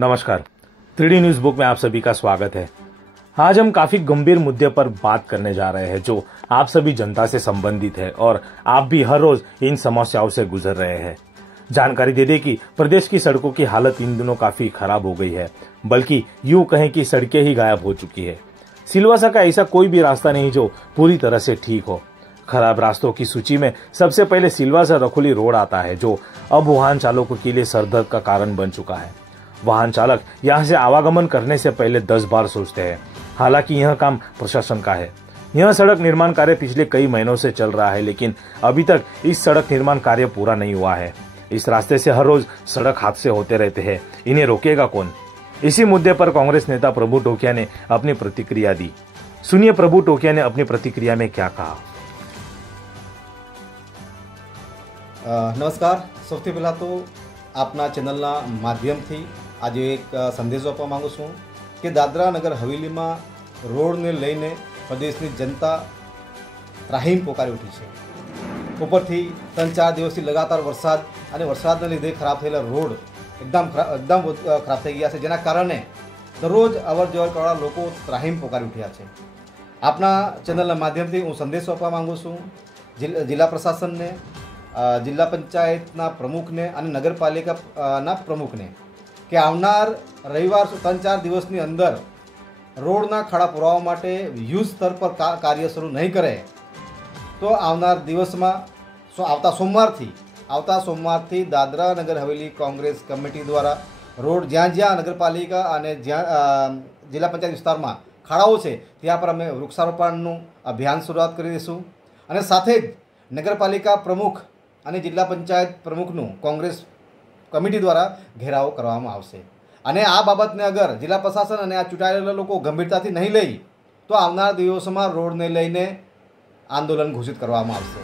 नमस्कार, 3D news book में आप सभी का स्वागत है। आज हम काफी गंभीर मुद्दे पर बात करने जा रहे हैं जो आप सभी जनता से संबंधित है और आप भी हर रोज इन समस्याओं से गुजर रहे हैं। जानकारी दे दें कि प्रदेश की सड़कों की हालत इन दिनों काफी खराब हो गई है, बल्कि यूं कहें कि सड़कें ही गायब हो चुकी है। सिलवासा का ऐसा कोई भी रास्ता नहीं जो पूरी तरह से ठीक हो। खराब रास्तों की सूची में सबसे पहले सिलवासा रखोली रोड आता है, जो अब वाहन चालकों के लिए सरदर्द का कारण बन चुका है। वाहन चालक यहां से आवागमन करने से पहले 10 बार सोचते हैं। हालांकि यह काम प्रशासन का है। यह सड़क निर्माण कार्य पिछले कई महीनों से चल रहा है, लेकिन अभी तक इस सड़क निर्माण कार्य पूरा नहीं हुआ है। इस रास्ते से हर रोज सड़क हादसे होते रहते हैं। इन्हें रोकेगा कौन? इसी मुद्दे पर कांग्रेस नेता प्रभु टोकिया ने अपनी प्रतिक्रिया दी। सुनिए प्रभु टोकिया ने अपनी प्रतिक्रिया में क्या कहा। नमस्कार। સૌથી પહેલાં તો આપના ચેનલના માધ્યમથી આજે એક સંદેશો આપવા માગું છું કે દાદરા નગર હવેલીમાં રોડને લઈને પ્રદેશની જનતા ત્રાહીમ પોકારી ઉઠી છે। ઉપરથી 3-4 દિવસથી લગાતાર વરસાદ અને વરસાદના લીધે ખરાબ થયેલા રોડ એકદમ ખરાબ થઈ ગયા છે, જેના કારણે દરરોજ અવર જવર કરવાળા લોકો ત્રાહીમ પોકારી ઉઠ્યા છે। આપના ચેનલના માધ્યમથી હું સંદેશો આપવા માગું છું જિલ્લા પ્રશાસનને, જિલ્લા પંચાયતના પ્રમુખને અને નગરપાલિકાના પ્રમુખને કે આવનાર રવિવાર 3-4 દિવસની અંદર રોડના ખાડા પુરાવા માટે યુદ્ધ સ્તર પર કાર્ય શરૂ નહીં કરે તો આવનાર દિવસમાં આવતા સોમવારથી દાદરા નગર હવેલી કોંગ્રેસ કમિટી દ્વારા રોડ જ્યાં નગરપાલિકા અને જ્યાં જિલ્લા પંચાયત વિસ્તારમાં ખાડાઓ છે ત્યાં પર અમે વૃક્ષારોપણનું અભિયાન શરૂઆત કરી દઈશું અને સાથે જ નગરપાલિકા પ્રમુખ અને જિલ્લા પંચાયત પ્રમુખનું કોંગ્રેસ કમિટી દ્વારા ઘેરાવો કરવામાં આવશે અને આ બાબતને અગર જિલ્લા પ્રશાસન અને આ ચૂંટાયેલા લોકો ગંભીરતાથી નહીં લઈ તો આવનાર દિવસોમાં રોડને લઈને આંદોલન ઘોષિત કરવામાં આવશે।